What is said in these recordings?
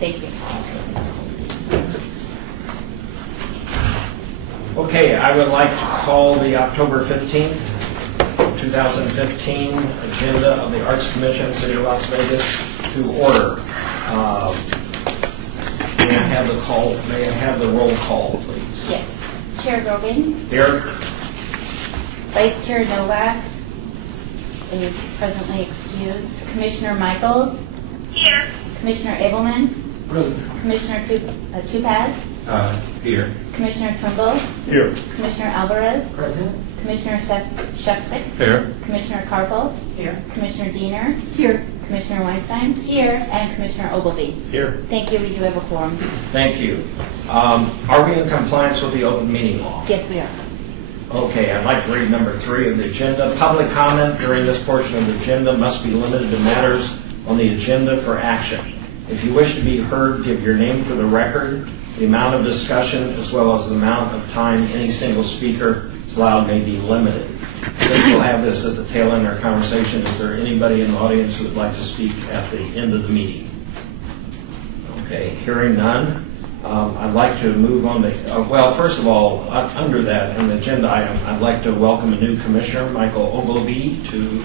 Thank you. Okay, I would like to call the October 15th, 2015 agenda of the Arts Commission, City of Las Vegas, to order. May I have the roll call, please? Yes. Chair Grogan, Here. Vice Chair Novak is presently excused. Commissioner Michaels. Here. Commissioner Abelman. Present. Commissioner Tupaz. Here. Commissioner Trimble. Here. Commissioner Alvarez. Present. Commissioner Shefsick. Here. Commissioner Carpel. Here. Commissioner Diener. Here. Commissioner Weinstein. Here. And Commissioner Ogilvy. Here. Thank you. We do have a quorum. Thank you. Are we in compliance with the open meeting law? Yes, we are. Okay, I'd like to read number 3 of the agenda. Public comment during this portion of the agenda must be limited to matters on the agenda for action. If you wish to be heard, give your name for the record. The amount of discussion as well as the amount of time any single speaker is allowed may be limited. Since we'll have this at the tail end of our conversation, is there anybody in the audience who would like to speak at the end of the meeting? Okay, hearing none. I'd like to move on to, well, first of all, under that, in the agenda item, I'd like to welcome a new commissioner, Michael Ogilvy, to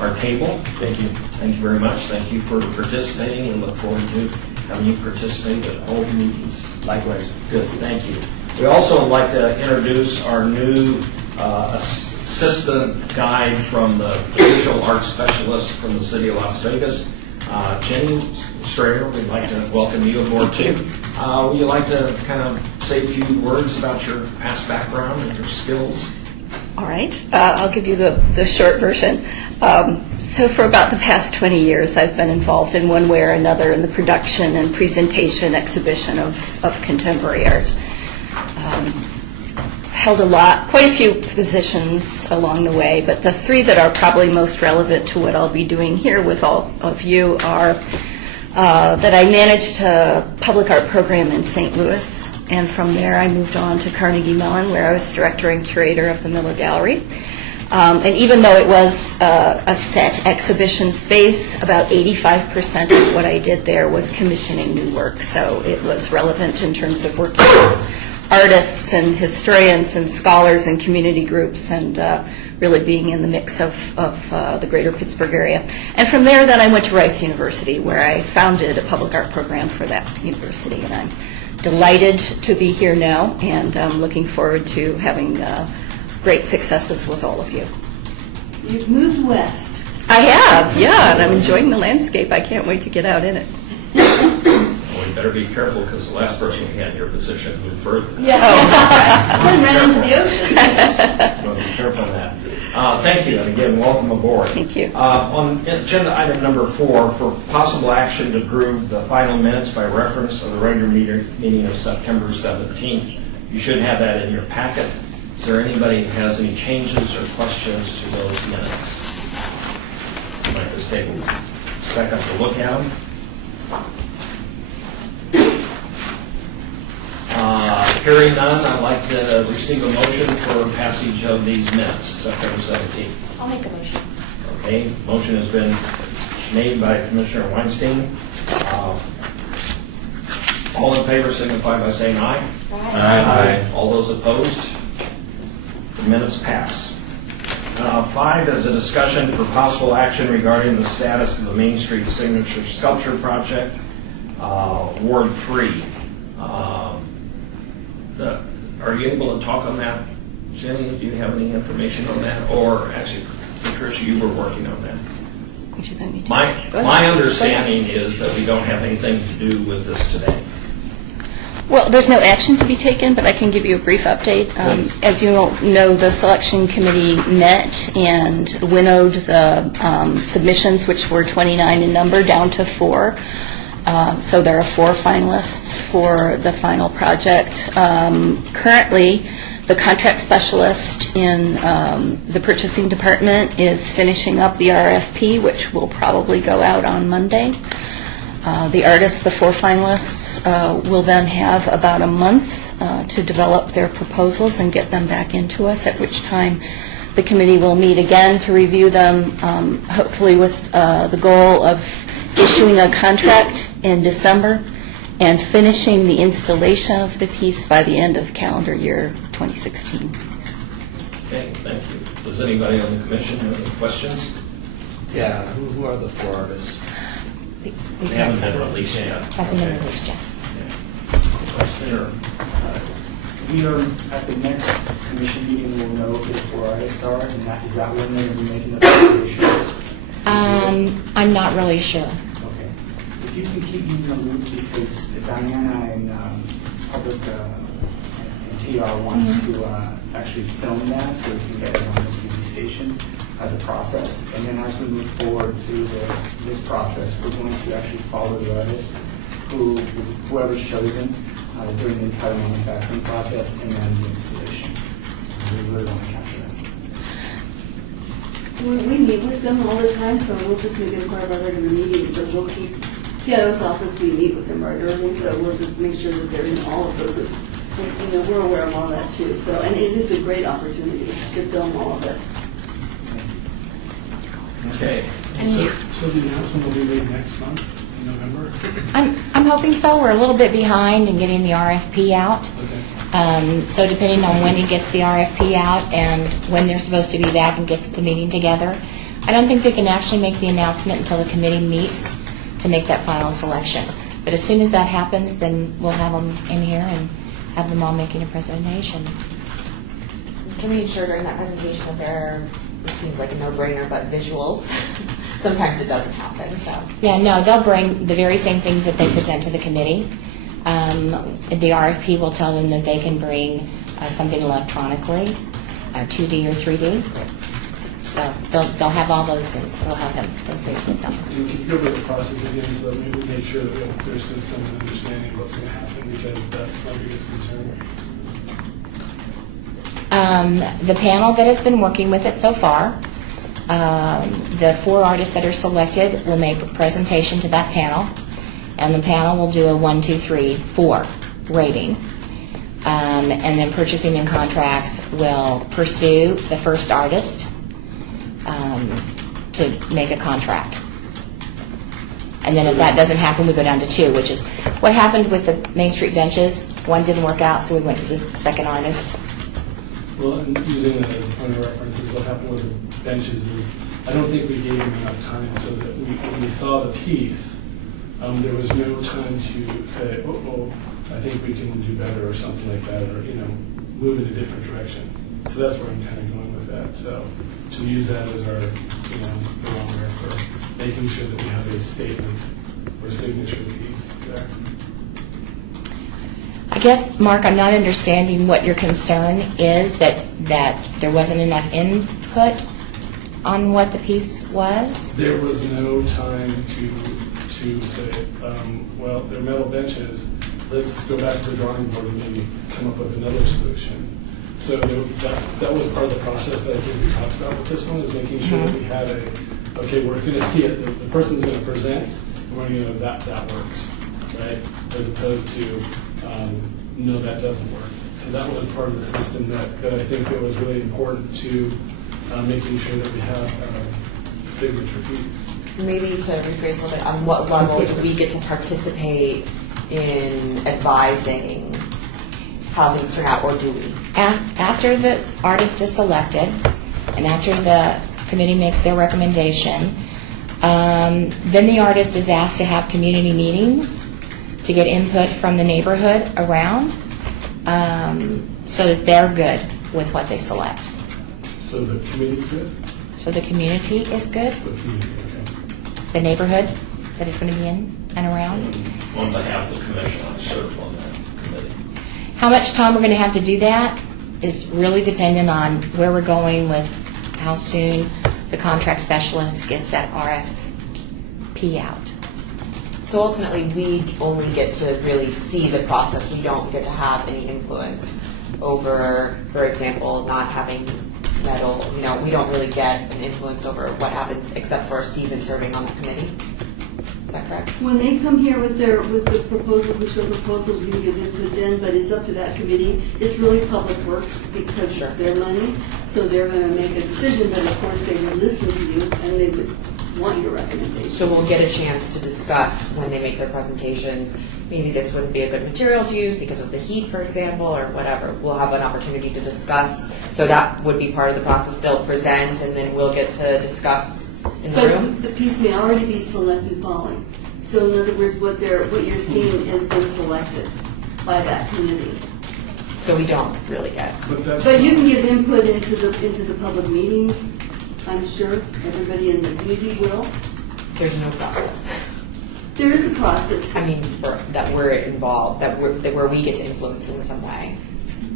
our table. Thank you. Thank you very much. Thank you for participating. We look forward to having you participate at all the meetings. Likewise. Good, thank you. We also would like to introduce our new assistant guide from the visual arts specialist from the City of Las Vegas, Jenny Strayer. We'd like to welcome you aboard too. Would you like to kind of say a few words about your past background and your skills? All right. I'll give you the short version. So for about the past 20 years, I've been involved in one way or another in the production and presentation exhibition of contemporary art. Held quite a few positions along the way, but the 3 that are probably most relevant to what I'll be doing here with all of you are that I managed a public art program in St. Louis, and from there I moved on to Carnegie Mellon, where I was director and curator of the Miller Gallery. And even though it was a set exhibition space, about 85% of what I did there was commissioning new work, so it was relevant in terms of working with artists and historians and scholars and community groups, and really being in the mix of the greater Pittsburgh area. And from there, then I went to Rice University, where I founded a public art program for that university. And I'm delighted to be here now, and I'm looking forward to having great successes with all of you. You've moved west. I have, yeah, and I'm enjoying the landscape. I can't wait to get out in it. Well, you better be careful because the last person we had in your position moved further. Yeah. Then ran into the ocean. Well, be careful on that. Thank you, and again, welcome aboard. Thank you. On agenda item number 4, for possible action to approve the final minutes by reference of the regular meeting of September 17th. You should have that in your packet. Is there anybody who has any changes or questions to those minutes? I'd like to take a second to look at them. Hearing none, I'd like to receive a motion for passage of these minutes, September 17th. I'll make a motion. Okay, motion has been made by Commissioner Weinstein. All in favor signify by saying aye. Aye. All those opposed? The minutes pass. 5 is a discussion for possible action regarding the status of the Main Street Signature Sculpture Project, Ward 3. Are you able to talk on that? Jenny, do you have any information on that? Or actually, Patricia, you were working on that. Would you like me to? My understanding is that we don't have anything to do with this today. Well, there's no action to be taken, but I can give you a brief update. Please. As you know, the selection committee met and winnowed the submissions, which were 29 in number, down to 4. So there are 4 finalists for the final project. Currently, the contract specialist in the purchasing department is finishing up the RFP, which will probably go out on Monday. The artists, the 4 finalists, will then have about a month to develop their proposals and get them back into us, at which time the committee will meet again to review them, hopefully with the goal of issuing a contract in December and finishing the installation of the piece by the end of calendar year 2016. Okay, thank you. Does anybody on the commission have any questions? Yeah, who are the 4 artists? They haven't been released yet. Hasn't been Okay. released yet. Sure. We are, at the next commission meeting, we'll know who the 4 artists are, and is that when they're going to be making the presentations? I'm not really sure. Okay. If you can keep me in the loop, because Diana and Public and TR wants to actually film that, so we can get it on the TV station, the process. And then as we move forward through this process, we're going to actually follow the artist, whoever's chosen, during the entire manufacturing process and then the installation. We really want to capture that. We meet with them all the time, so we'll just make it part of our regular meetings. So we'll keep PIO's office, we meet with them regularly, so we'll just make sure that they're in all of those. We're aware of all that too. So, and it is a great opportunity to film all of it. Okay. So the announcement will be made next month, in November? I'm hoping so. We're a little bit behind in getting the RFP out. Okay. So depending on when he gets the RFP out and when they're supposed to be back and gets the meeting together, I don't think they can actually make the announcement until the committee meets to make that final selection. But as soon as that happens, then we'll have them in here and have them all making a presentation. Can we ensure during that presentation that it seems like a no-brainer, but visuals? Sometimes it doesn't happen, so. Yeah, no, they'll bring the very same things that they present to the committee. The RFP will tell them that they can bring something electronically, 2D or 3D. So they'll have all those things. They'll have those things with them. And can you go over the process again so that we make sure that we have a clear system and understanding of what's going to happen, because that's my biggest concern. The panel that has been working with it so far, the 4 artists that are selected will make a presentation to that panel, and the panel will do a 1, 2, 3, 4 rating. And then purchasing and contracts will pursue the first artist to make a contract. And then if that doesn't happen, we go down to 2, which is what happened with the Main Street benches. One didn't work out, so we went to the second artist. Well, and using that as a point of reference, is what happened with the benches is, I don't think we gave them enough time so that when we saw the piece, there was no time to say, oh, I think we can do better or something like that, or, move in a different direction. So that's where I'm kind of going with that. So to use that as our, barometer for making sure that we have a statement or signature piece there. I guess, Mark, I'm not understanding what your concern is, that there wasn't enough input on what the piece was? There was no time to say, well, they're metal benches, let's go back to the drawing board and maybe come up with another solution. So that was part of the process that I think we talked about with this one, is making sure that we had okay, we're going to see it, the person's going to present, and we're going to go, that works, right? As opposed to, no, that doesn't work. So that was part of the system that I think it was really important to making sure that we have a signature piece. Maybe to rephrase a little bit, on what level do we get to participate in advising how things turn out, or do we? After the artist is selected, and after the committee makes their recommendation, then the artist is asked to have community meetings to get input from the neighborhood around, so that they're good with what they select. So the committee's good? So the community is good, The community, okay. the neighborhood that is going to be in and around. On behalf of the commission, I serve on that committee. How much time we're going to have to do that is really dependent on where we're going with how soon the contract specialist gets that RFP out. So ultimately, we only get to really see the process. We don't get to have any influence over, for example, not having metal. We don't really get an influence over what happens, except for Stephen serving on the committee. Is that correct? When they come here with the proposals and show proposals, you can give input then, but it's up to that committee. It's really Public Works because Sure. it's their money, so they're going to make a decision, but of course they would listen to you and they would want your recommendation. So we'll get a chance to discuss when they make their presentations, maybe this wouldn't be a good material to use because of the heat, for example, or whatever. We'll have an opportunity to discuss. So that would be part of the process. They'll present, and then we'll get to discuss in the room. But the piece may already be selected following. So in other words, what you're seeing has been selected by that committee. So we don't really get. But you can give input into the public meetings, I'm sure. Everybody in the community will. There's no process. There is a process. I mean, that we're involved, where we get to influence in some way.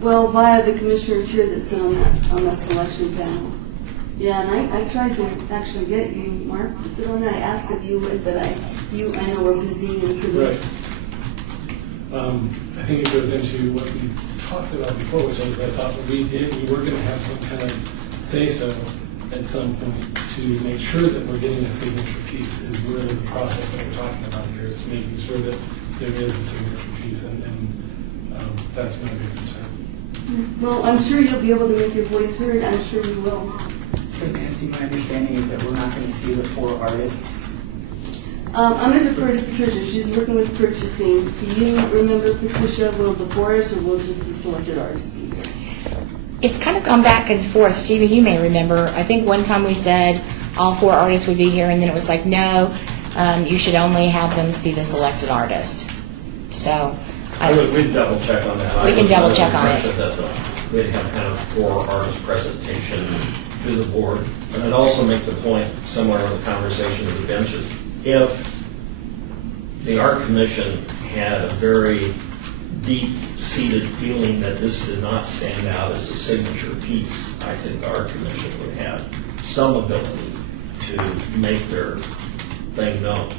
Well, via the commissioners here that sit on that selection panel. Yeah, and I tried to actually get you, Mark, to sit on that. I asked if you would, but I know we're busy and couldn't. Right. I think it goes into what we talked about before, which is I thought we were going to have some kind of say-so at some point to make sure that we're getting a signature piece is really the process that we're talking about here, is making sure that there is a signature piece, and that's my big concern. Well, I'm sure you'll be able to make your voice heard. I'm sure you will. So Nancy, my understanding is that we're not going to see the 4 artists. I'm going to defer to Patricia. She's working with purchasing. Do you remember, Patricia, will the 4 artists or will just the selected artists be here? It's kind of gone back and forth. Stephen, you may remember, I think one time we said all 4 artists would be here, and then it was like, no, you should only have them see the selected artist. So We'd double check on that. We can double check on it. I was under the impression that we'd have kind of 4 artist presentation to the board. And I'd also make the point, similar to the conversation of the benches, if the art commission had a very deep-seated feeling that this did not stand out as a signature piece, I think the art commission would have some ability to make their thing known.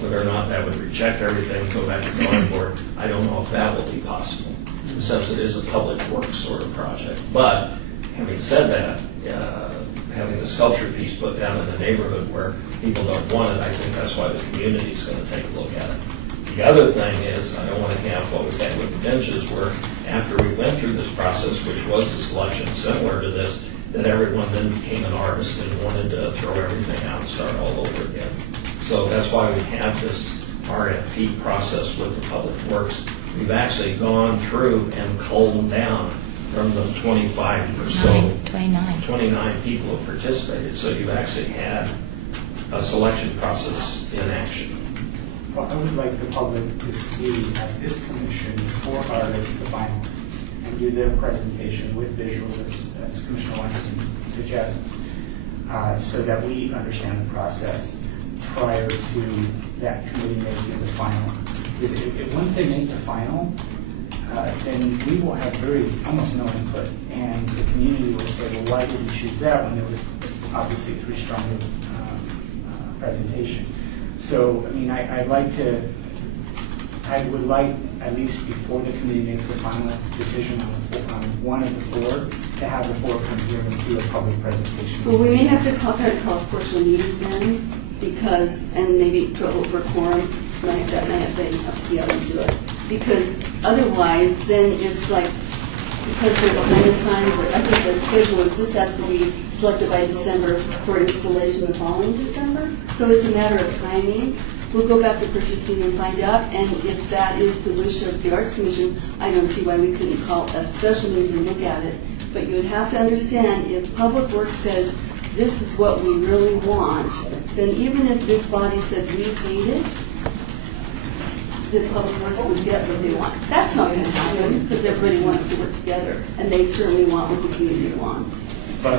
Whether or not that would reject everything, go back to the drawing board, I don't know if that will be possible, since it is a public works sort of project. But having said that, having the sculpture piece put down in the neighborhood where people don't want it, I think that's why the community is going to take a look at it. The other thing is, I don't want to have what we've had with the benches, where after we went through this process, which was a selection similar to this, that everyone then became an artist and wanted to throw everything out and start all over again. So that's why we have this RFP process with the Public Works. We've actually gone through and culled down from the 25 or so. 29 people have participated. So you've actually had a selection process in action. Well, I would like the public to see at this commission 4 artists, the finalists, and do their presentation with visuals, as Commissioner Weinstein suggests, so that we understand the process prior to that committee making the final. Because once they make the final, then we will have almost no input, and the community will say, well, why did you choose that when there was obviously 3 strong presentation? So, I mean, I would like, at least before the committee makes the final decision on one of the 4, to have the 4 come here and do a public presentation. Well, we may have to call a special meeting then, because, and maybe trouble for quorum, that might have been up to the other to do it. Because otherwise, then it's like, because they're behind the time, but I think the schedule is this has to be selected by December for installation the following December. So it's a matter of timing. We'll go back to purchasing and find out, and if that is the wish of the Arts Commission, I don't see why we couldn't call a special meeting to look at it. But you would have to understand, if Public Works says, this is what we really want, then even if this body said we hate it, the Public Works would get what they want. That's not going to happen, because everybody wants to work together, and they certainly want what the community wants. But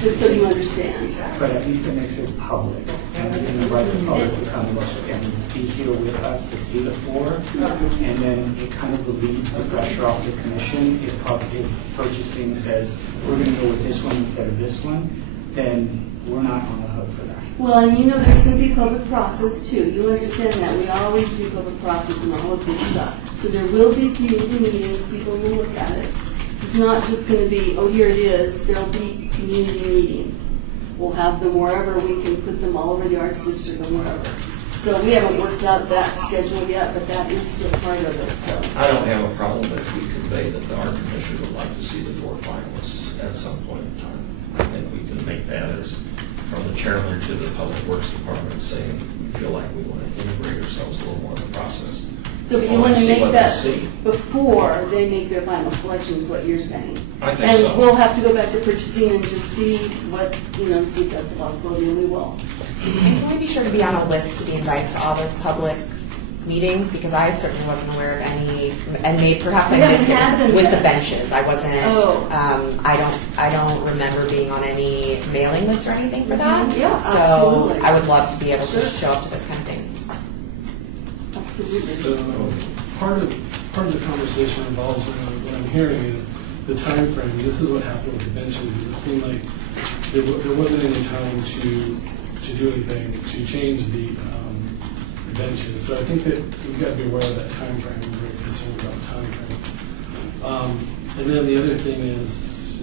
Just so you understand. But at least it makes it public, and we can invite the public to come and be here with us to see the 4, and then it kind of relieves the pressure off the commission. If purchasing says, we're going to go with this one instead of this one, then we're not on the hook for that. Well, and you know there's going to be public process too. You understand that. We always do public process and all of this stuff. So there will be community meetings. People will look at it. It's not just going to be, oh, here it is. There'll be community meetings. We'll have them wherever we can put them, all over the Arts District and wherever. So we haven't worked out that schedule yet, but that is still part of it. So I don't have a problem if we convey that the art commission would like to see the 4 finalists at some point in time. I think we can make that as from the chairman to the Public Works Department saying, we feel like we want to integrate ourselves a little more in the process. So, but you I want to see make what that they see. before they make their final selection is what you're saying? I think so. And we'll have to go back to purchasing and just see what, see if that's a possibility, and we will. And can we be sure to be on a list to be invited to all those public meetings? Because I certainly wasn't aware of any, and perhaps I We haven't missed had it them with yet. the benches. I wasn't, Oh. I don't remember being on any mailing list or anything for that. Yeah, So absolutely. I would love to be able to Sure. show up to those kind of things. Absolutely. So part of the conversation involves what I'm hearing is the time frame. This is what happened with the benches. It seemed like there wasn't any time to do anything to change the benches. So I think that we've got to be aware of that time frame. I'm very concerned about the time frame. And then the other thing is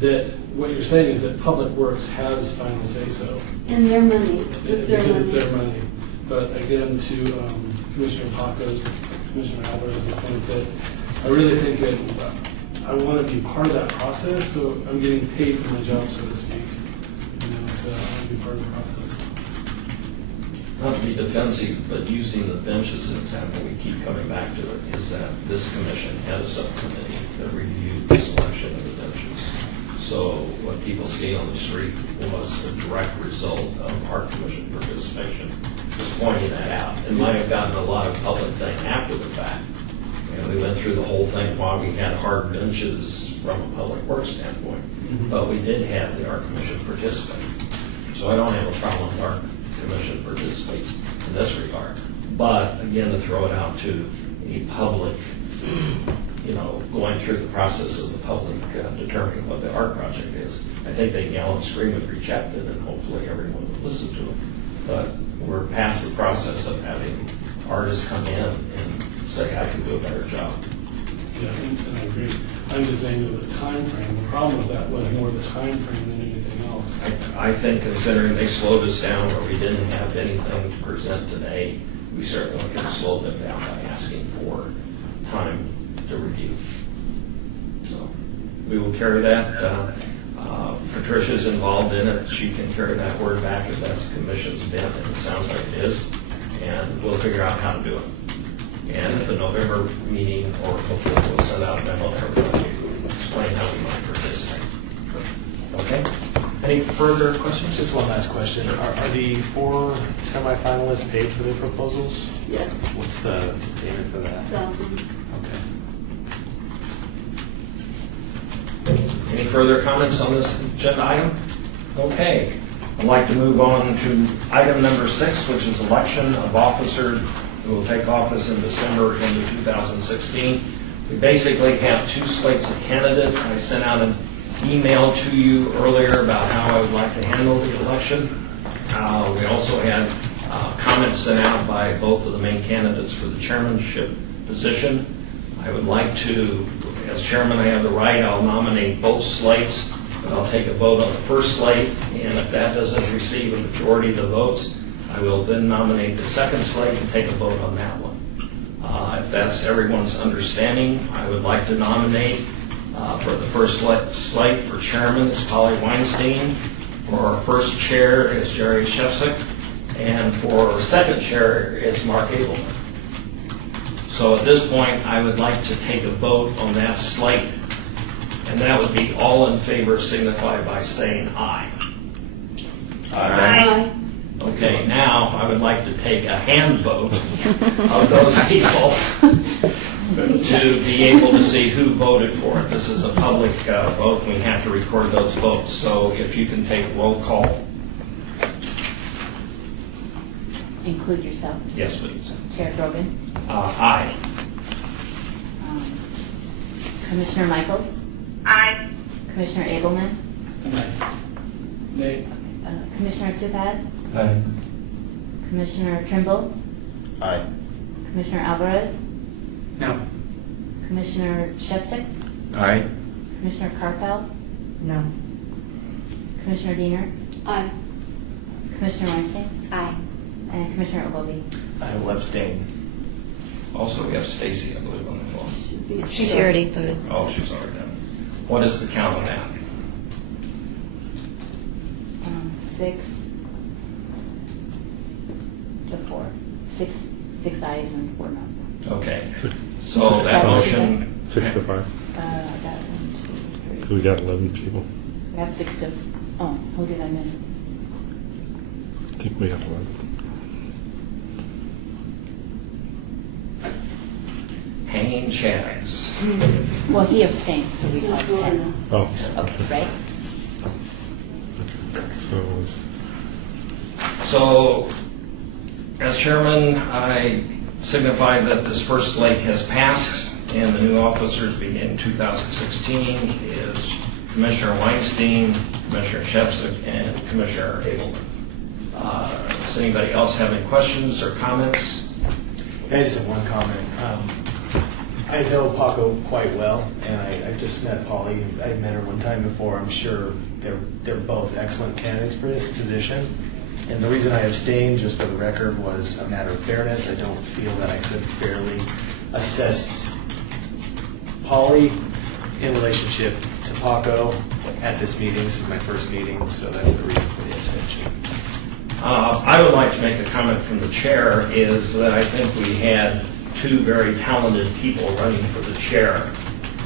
that what you're saying is that Public Works has final say-so. And their money, with their Because it's their money. money. But again, to Commissioner Paco's, Commissioner Alvarez's point that I really think that I want to be part of that process, so I'm getting paid for my job, so to speak. So I want to be part of the process. Not to be defensive, but using the bench as an example, we keep coming back to it, is that this commission had a subcommittee that reviewed the selection of the benches. So what people see on the street was a direct result of our commission participation. Just pointing that out. It might have gotten a lot of public thing after the fact. And we went through the whole thing while we had hard benches from a public works standpoint. But we did have the art commission participate. So I don't have a problem with art commission participates in this regard. But again, to throw it out to a public, going through the process of the public determining what the art project is, I think they yell and scream and reject it, and hopefully everyone will listen to it. But we're past the process of having artists come in and say, I can do a better job. Yeah, and I agree. I'm just saying that the time frame, the problem with that was more the time frame than anything else. I think considering they slowed us down where we didn't have anything to present today, we certainly can slow them down by asking for time to review. So we will carry that. Patricia's involved in it. She can carry that word back if that's the commission's bent, and it sounds like it is. And we'll figure out how to do it. And at the November meeting, or hopefully we'll send out a memo to everybody to explain how we might participate. Okay? Any further questions? Just one last question. Are the 4 semifinalists paid for their proposals? Yes, What's the payment for that? 1,000. Okay. Any further comments on this agenda item? Okay. I'd like to move on to item number 6, which is election of officers who will take office in December into 2016. We basically have 2 slates of candidates. I sent out an email to you earlier about how I would like to handle the election. We also had comments sent out by both of the main candidates for the chairmanship position. I would like to, as chairman, I have the right, I'll nominate both slates, but I'll take a vote on the first slate, and if that doesn't receive a majority of the votes, I will then nominate the second slate and take a vote on that one. If that's everyone's understanding, I would like to nominate for the first slate for chairman is Polly Weinstein, for our first chair is Jerry Shefsick, and for our second chair is Mark Abelman. So at this point, I would like to take a vote on that slate, and that would be all in favor signify by saying aye. Aye. Okay, now I would like to take a hand vote of those people to be able to see who voted for it. This is a public vote, and we have to record those votes. So if you can take roll call. Include yourself. Yes, please. Chair Grogan. Aye. Commissioner Michaels. Aye. Commissioner Abelman. Nay. Commissioner Tupaz. Aye. Commissioner Trimble. Aye. Commissioner Alvarez. No. Commissioner Shefsick. Aye. Commissioner Carpel. No. Commissioner Diener. Aye. Commissioner Weinstein. Aye. And Commissioner Ogilvy. I will abstain. Also, we have Stacy, I believe, on the phone. Should be- She already voted. Oh, she's already done. What is the count on that? 6 to 4. 6 ayes and 4 noes. Okay, so that motion, 6 to 5. I got 1, 2, 3. So we got 11 people. I got 6 to, oh, who did I miss? I think we got 11. Payne Chads. Well, he abstained, so we have 10. Oh. Okay, right? So So, as chairman, I signify that this first slate has passed, and the new officers beginning 2016 is Commissioner Weinstein, Commissioner Shevchik, and Commissioner Abelman. Does anybody else have any questions or comments? I just have one comment. I know Paco quite well, and I just met Polly. I met her one time before. I'm sure they're both excellent candidates for this position. And the reason I abstained, just for the record, was a matter of fairness. I don't feel that I could fairly assess Polly in relationship to Paco at this meeting. This is my first meeting, so that's the reason for the abstention. I would like to make a comment from the chair, is that I think we had two very talented people running for the chair.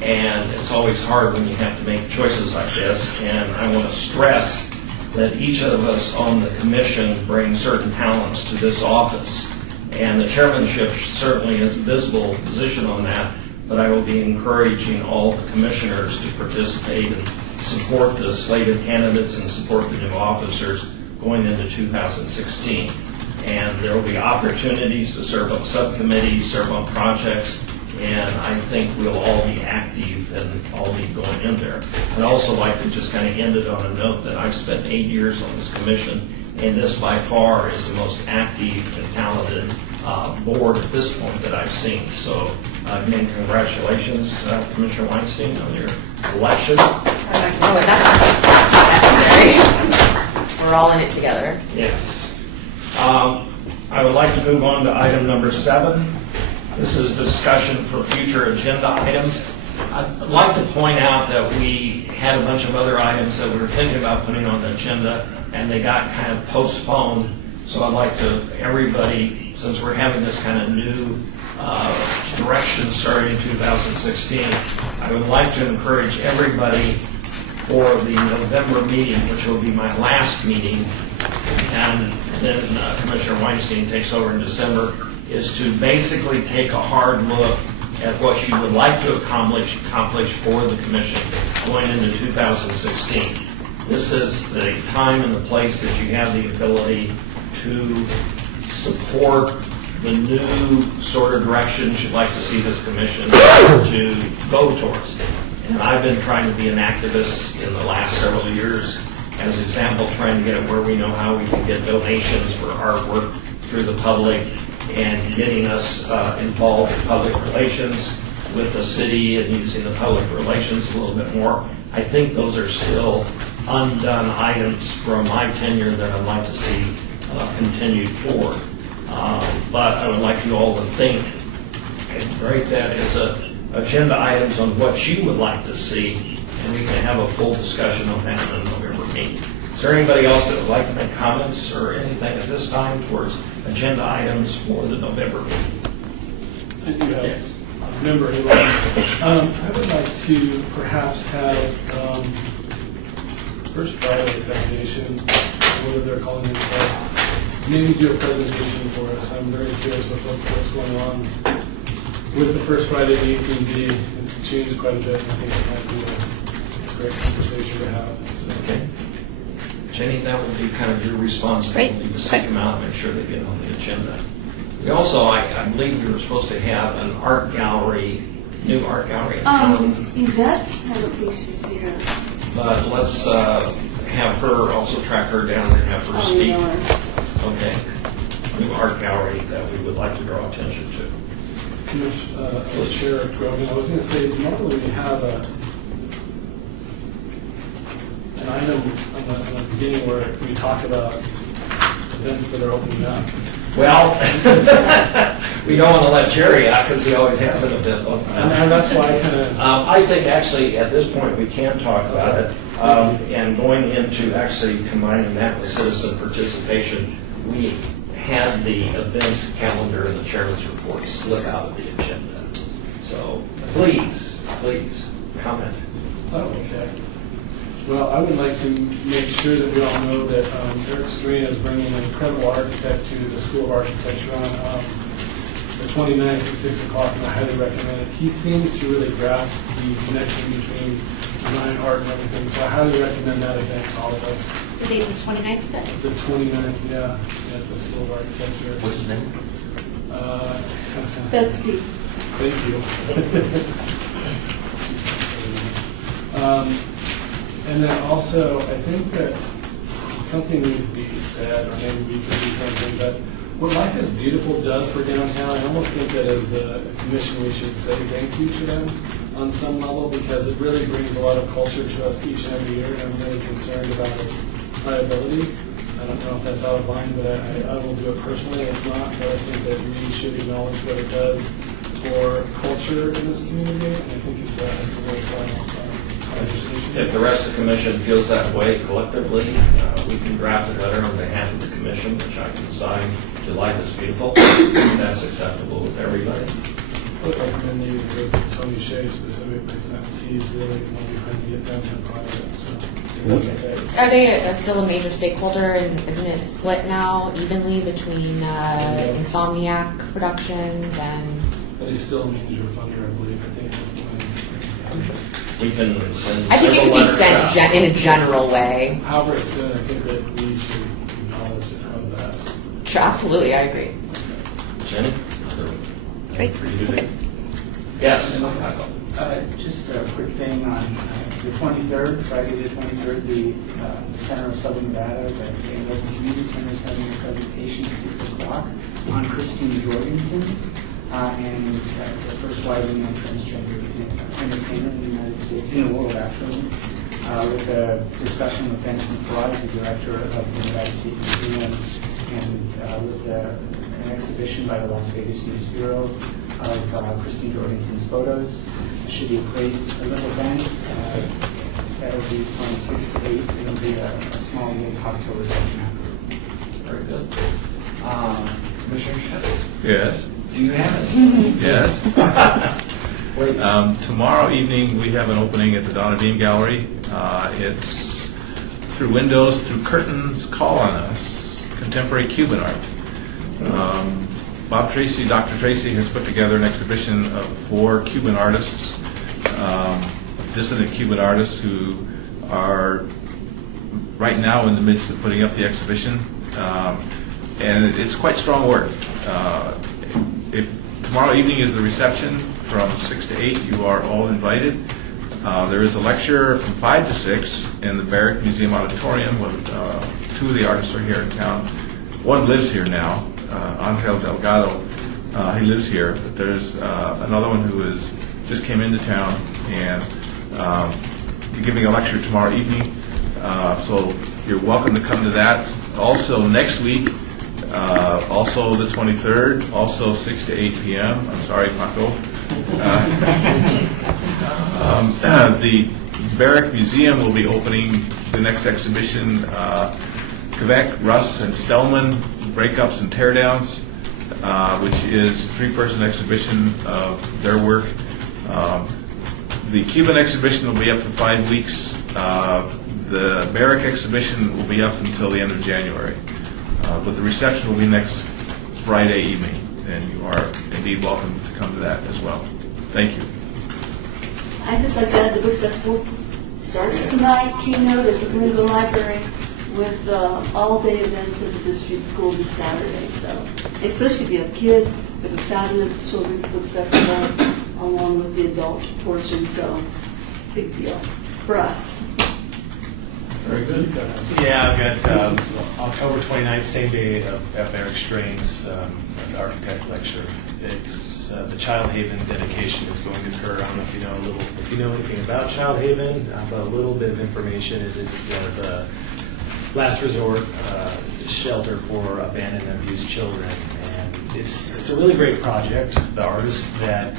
And it's always hard when you have to make choices like this. And I want to stress that each of us on the commission bring certain talents to this office. And the chairmanship certainly is a visible position on that, but I will be encouraging all the commissioners to participate and support the slated candidates and support the new officers going into 2016. And there will be opportunities to serve on subcommittees, serve on projects, and I think we'll all be active and all be going in there. I'd also like to just kind of end it on a note that I've spent 8 years on this commission, and this by far is the most active and talented board at this point that I've seen. So again, congratulations, Commissioner Weinstein, on your election. Oh, that's necessary. We're all in it together. Yes. I would like to move on to item number 7. This is discussion for future agenda items. I'd like to point out that we had a bunch of other items that we were thinking about putting on the agenda, and they got kind of postponed. So I'd like to, everybody, since we're having this kind of new direction starting in 2016, I would like to encourage everybody for the November meeting, which will be my last meeting, and then Commissioner Weinstein takes over in December, is to basically take a hard look at what you would like to accomplish for the commission going into 2016. This is the time and the place that you have the ability to support the new sort of directions you'd like to see this commission to go towards. And I've been trying to be an activist in the last several years, as an example, trying to get it where we know how we can get donations for artwork through the public and getting us involved in public relations with the city and using the public relations a little bit more. I think those are still undone items from my tenure that I'd like to see continued forward. But I would like you all to think and write that as agenda items on what you would like to see, and we can have a full discussion on that in the November meeting. Is there anybody else that would like to make comments or anything at this time towards agenda items for the November meeting? I do have Yes. a member. I would like to perhaps have First Friday Foundation, whatever they're calling themselves, maybe do a presentation for us. I'm very curious what's going on with the First Friday 18B. It's changed quite a bit, and I think it might be a great conversation to have. So. Okay. Jenny, that would be kind of your responsibility Great. to seek them out and make sure they get on the agenda. We also, I believe we were supposed to have an art gallery, new art gallery in town. Yvette, I don't think she's here. But let's have her, also track her down and have her I'll speak. email her. Okay. New art gallery that we would like to draw attention to. Chair Grogan, I was going to say, normally we have an item on the beginning where we talk about events that are opening up. Well, we don't want to let Jerry out because he always has an event on And that's why I kind of... I think actually at this point we can talk about it. And going into actually combining that with citizen participation, we had the events calendar and the chairman's report slip out of the agenda. So please comment. Oh, okay. Well, I would like to make sure that we all know that Eric Strain is bringing an incredible architect to the School of Architecture on the 29th at 6 o'clock, and I highly recommend it. He seems to really grasp the connection between design, art, and everything, so I highly recommend that event to all of us. The date was 29th, is that? The 29th, yeah, at the School of Architecture. What's his name? That's key. Thank you. And then also, I think that something needs to be said, or maybe we can do something, but what Life is Beautiful does for downtown, I almost think that as a commission, we should say thank you to them on some level, because it really brings a lot of culture to us each and every year, and I'm really concerned about its liability. I don't know if that's out of line, but I will do it personally. If not, but I think that we should acknowledge what it does for culture in this community, and I think it's a worthwhile conversation. If the rest of the commission feels that way collectively, we can draft a letter on behalf of the commission, which I can sign to Life is Beautiful. That's acceptable with everybody. I would recommend you because Tony Shea specifically, since he's really one of the friends to get downtown project, so if that's okay. Are they still a major stakeholder, and isn't it split now evenly between Insomniac Productions and? But he's still a major funder, I believe. I think that's the one. We can send I think it several could be letters sent out. in a general way. However it's done, I think that we should acknowledge it. How's that? Sure, absolutely, I agree. Jenny? Great. For you to do. Yes. Just a quick thing on the 23rd, Friday the 23rd, the Center of Southern Nevada, the Local Community Center is having a presentation at 6 o'clock on Christine Jorgensen and the first widely known transgender entertainer in the United States, in the world actually, with a discussion with Benson Farad, the director of the United States Museum, and with an exhibition by the Las Vegas News Bureau of Christine Jorgensen's photos. It should be a little event. That'll be from 6 to 8. It'll be a small little cocktail reception after. Very good. Commissioner Shepard? Yes. Do you have it? Yes. Wait. Tomorrow evening, we have an opening at the Donna Beam Gallery. It's through windows, through curtains, call on us, contemporary Cuban art. Bob Tracy, Dr. Tracy, has put together an exhibition of 4 Cuban artists, dissident Cuban artists who are right now in the midst of putting up the exhibition. And it's quite strong work. Tomorrow evening is the reception from 6 to 8. You are all invited. There is a lecture from 5 to 6 in the Barrick Museum Auditorium with 2 of the artists are here in town. One lives here now, Angel Delgado. He lives here, but there's another one who just came into town and giving a lecture tomorrow evening. So you're welcome to come to that. Also next week, also the 23rd, also 6 to 8 p.m. I'm sorry, Paco. The Barrick Museum will be opening the next exhibition, Quebec, Russ, and Stellman, Breakups and Teardowns, which is a 3-person exhibition of their work. The Cuban exhibition will be up for 5 weeks. The Barrick exhibition will be up until the end of January. But the reception will be next Friday evening, and you are indeed welcome to come to that as well. Thank you. I'd just like to add the book festival starts tonight, keynote at the Greenville Library, with all-day events at the district school this Saturday. So, especially if you have kids, we have a fabulous children's book festival along with the adult portion. So, it's a big deal for us. Very good. Yeah, I've got October 29th, same day at Barrick Strain's architect lecture. It's the Child Haven dedication is going to occur. I don't know if you know anything about Child Haven, but a little bit of information is it's the last resort shelter for abandoned and abused children, and it's a really great project. The artist that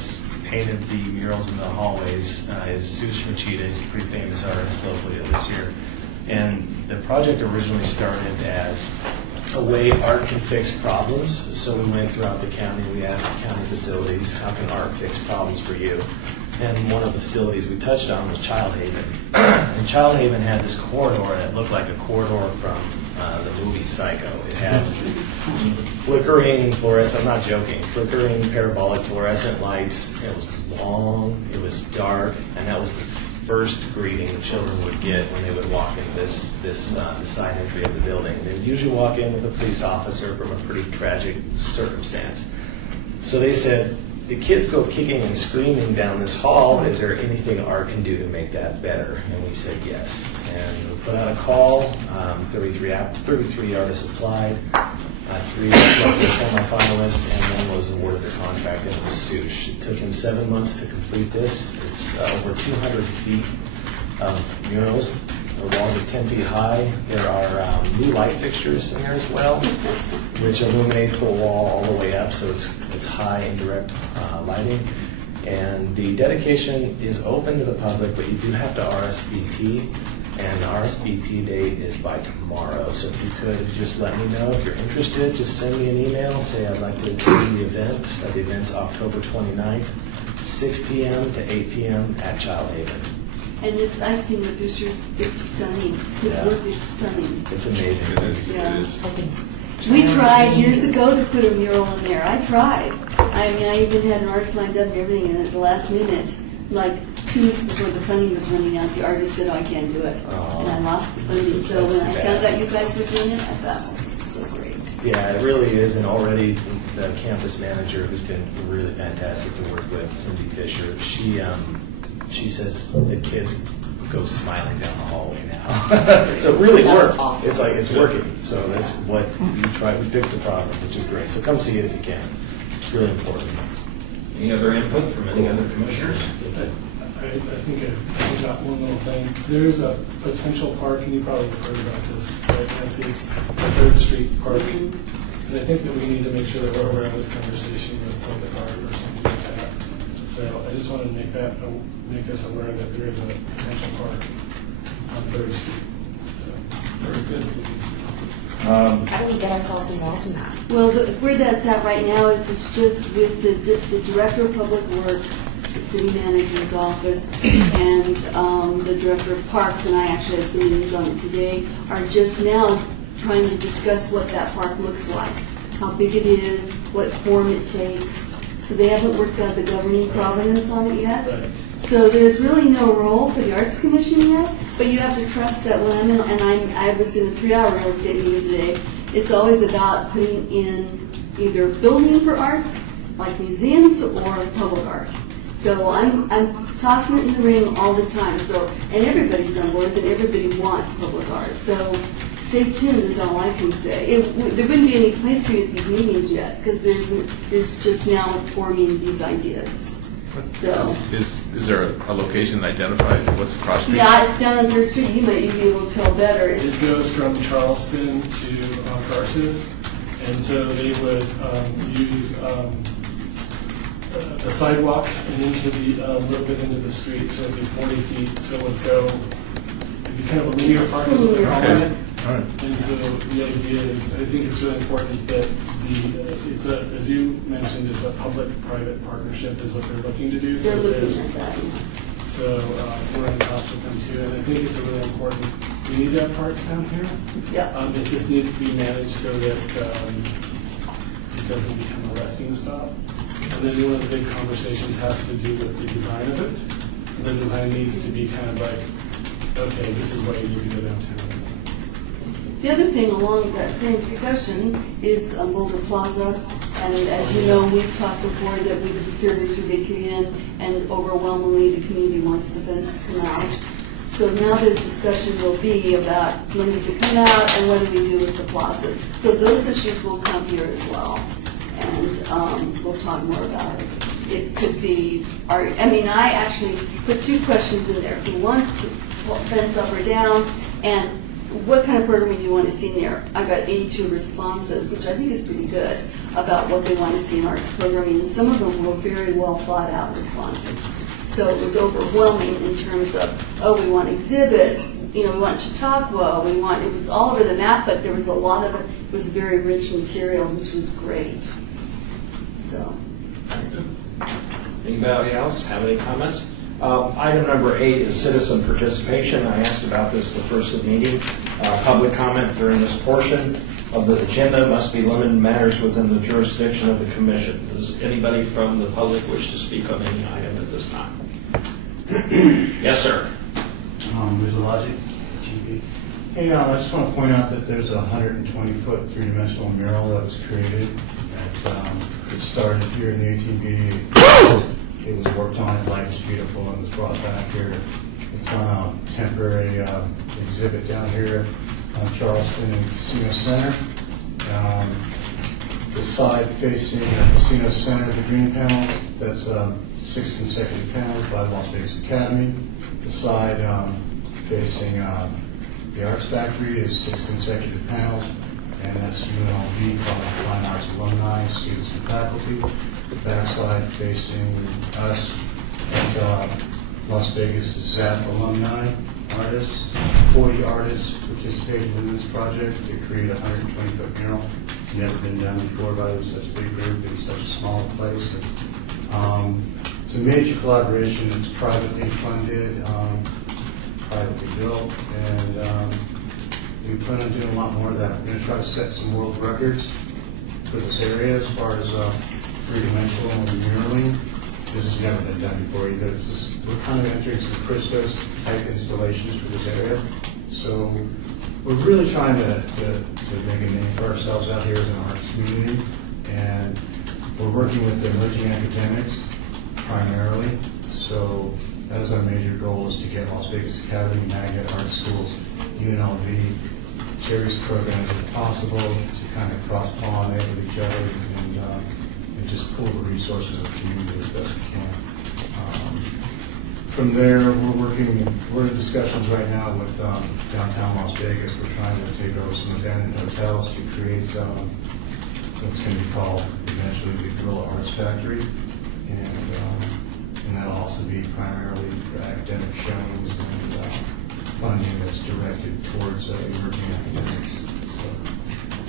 painted the murals in the hallways is Sush Machida. He's a pretty famous artist locally that lives here. And the project originally started as a way art can fix problems. So we went throughout the county, we asked county facilities, how can art fix problems for you? And one of the facilities we touched on was Child Haven. And Child Haven had this corridor that looked like a corridor from the movie Psycho. It had flickering fluorescent, I'm not joking, flickering parabolic fluorescent lights. It was long, it was dark, and that was the first greeting the children would get when they would walk into the side entry of the building. They would usually walk in with a police officer from a pretty tragic circumstance. So they said, the kids go kicking and screaming down this hall. Is there anything art can do to make that better? And we said yes. And we put out a call. 33 artists applied. 3 selected semifinalists, and 1 was awarded the contract, and it was Sush. It took him 7 months to complete this. It's over 200 feet of murals. The walls are 10 feet high. There are new light fixtures in there as well, which illuminates the wall all the way up, so it's high indirect lighting. And the dedication is open to the public, but you do have to RSVP, and the RSVP date is by tomorrow. So if you could just let me know if you're interested, just send me an email, say I'd like to attend the event. The event's October 29th, 6 p.m. to 8 p.m. at Child Haven. And I've seen the pictures, it's stunning. His Yeah. work is stunning. It's amazing. Yeah. It is. We tried years ago to put a mural in there. I tried. I mean, I even had an artist lined up and everything, and at the last minute, like 2 weeks before the funding was running out, the artist said, "Oh, I can't do it." Oh. And I lost the funding. So That's when too I bad. found out you guys were doing it, I thought, oh, this is so great. Yeah, it really is, and already the campus manager, who's been really fantastic to work with, Cindy Fisher, she says the kids go smiling down the hallway now. So it really That's worked. awesome. It's like, it's working. So that's what we tried. We fixed the problem, which is great. So come see it if you can. It's really important. Any other input from any other commissioners? I think I've got one little thing. There's a potential park, and you probably have heard about this, right, Nancy? The 3rd Street Park. And I think that we need to make sure that we're aware of this conversation with public art or something like that. So I just wanted to make us aware that there is a potential park on 3rd Street. So, very good. How do we get ourselves involved in that? Well, where that's at right now is it's just with the Director of Public Works, the City Manager's Office, and the Director of Parks, and I actually had some meetings on it today, are just now trying to discuss what that park looks like, how big it is, what form it takes. So they haven't worked out the governing provenance on it yet. Right. So there's really no role for the Arts Commission yet, but you have to trust that when I'm in, and I was in a 3-hour real estate meeting today, it's always about putting in either building for arts, like museums, or public art. So I'm tossing it in the ring all the time. So, and everybody's on board, and everybody wants public art. So stay tuned is all I can say. There wouldn't be any place for you at these meetings yet, because there's just now forming these ideas. So. Is there a location identified? What's across the street? Yeah, it's down on 3rd Street. You might be able to tell better. It goes from Charleston to Garces, and so they would use a sidewalk and into the little bit into the street, so it'd be 40 feet. So it would go, it'd be kind of a linear park, is what they're calling it. All right. And so the idea is, I think it's really important that it's a, as you mentioned, it's a public-private partnership is what they're looking to do. They're So looking there's- at that. So we're in talks with them too, and I think it's a really important, we need to have parks down here. Yeah. It just needs to be managed so that it doesn't become a resting stop. And then one of the big conversations has to do with the design of it. And the design needs to be kind of like, okay, this is why you need to go downtown. The other thing along that same discussion is Boulder Plaza. And as you know, we've talked before that we did the surveys for Baker Inn, and overwhelmingly the community wants the fence to come out. So now the discussion will be about when does it come out and what do we do with the plaza. So those issues will come here as well, and we'll talk more about it. It could be, I actually put 2 questions in there. Who wants the fence up or down, and what kind of programming do you want to see in there? I got 82 responses, which I think is pretty good. about what they want to see in arts programming, and some of them were very well thought out responses. So it was overwhelming in terms of, oh, we want exhibits, we want Chautauqua, it was all over the map, but there was a lot of it, it was very rich material, which was great. So. Anybody else have any comments? Item number 8 is citizen participation. I asked about this the first of the meeting. Public comment during this portion of the agenda must be limited to matters within the jurisdiction of the commission. Does anybody from the public wish to speak on any item at this time? Yes, sir. Logic TV. Hey, I just want to point out that there's a 120-foot three-dimensional mural that was created. It started here in the 1888. It was worked on at Life is Beautiful and was brought back here. It's on a temporary exhibit down here on Charleston and Casino Center. The side facing the Casino Center, the green panels, that's 6 consecutive panels by Las Vegas Academy. The side facing the Arts Factory is 6 consecutive panels, and that's UNLV, Fine Arts Alumni, students and faculty. The backside facing us, that's Las Vegas ZAP alumni artists. 40 artists participated in this project to create a 120-foot mural. It's never been done before by such a big group in such a small place. It's a major collaboration. It's privately funded, privately built, and we plan on doing a lot more of that. We're going to try to set some world records for this area as far as three-dimensional and muraling. This has never been done before either. We're kind of entering some Christos type installations for this area. So we're really trying to make a name for ourselves out here as an arts community. And we're working with the emerging academics primarily. So that is our major goal, is to get Las Vegas Academy, Magnet Art Schools, UNLV, various programs if possible to kind of cross-pollinate with each other and just pool the resources of the community as best we can. From there, we're in discussions right now with downtown Las Vegas. We're trying to take over some abandoned hotels to create what's going to be called eventually the Guerrilla Arts Factory. And that'll also be primarily for academic showings and funding that's directed towards emerging academics. So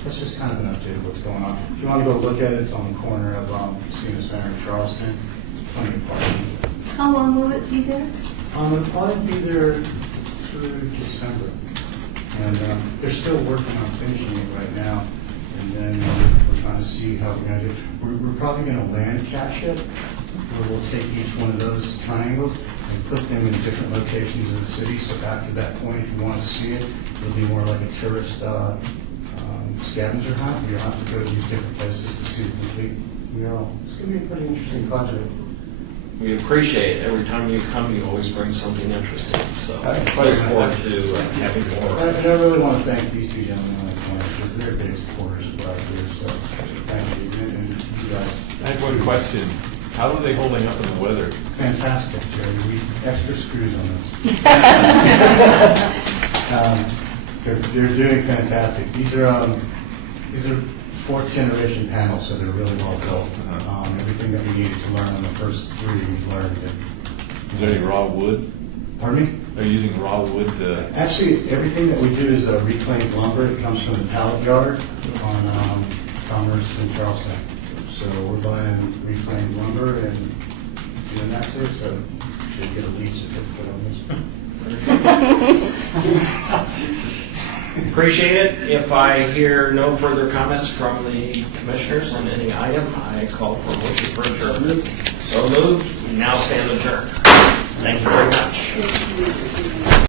that's just kind of an update of what's going on. If you want to go look at it, it's on the corner of Casino Center in Charleston. Plenty of parking. How long will it be there? It'll probably be there through December. And they're still working on finishing it right now. And then we're trying to see how we're going to do it. We're probably going to land cache it, where we'll take each one of those triangles and put them in different locations of the city. So after that point, if you want to see it, it'll be more like a tourist scavenger hunt. You'll have to go to these different places to see the complete mural. It's going to be a pretty interesting project. We appreciate it. Every time you come, you always bring something interesting. So I look forward to having more. And I really want to thank these two gentlemen on the corner because they're big supporters of what I do. So thank you. And you guys. I have one question. How are they holding up in the weather? Fantastic, Jerry. We extra screws on this. They're doing fantastic. These are fourth generation panels, so they're really well built. Everything that we needed to learn on the first three, we've learned it. Is there any raw wood? Pardon me? Are you using raw wood? Actually, everything that we do is reclaimed lumber. It comes from the pallet yard on Commerce in Charleston. So we're buying reclaimed lumber and doing that there, so should get a lead certificate on this. Appreciate it. If I hear no further comments from the commissioners on any item, I call for a motion for adjournment. So moved. We now stand adjourned. Thank you very much.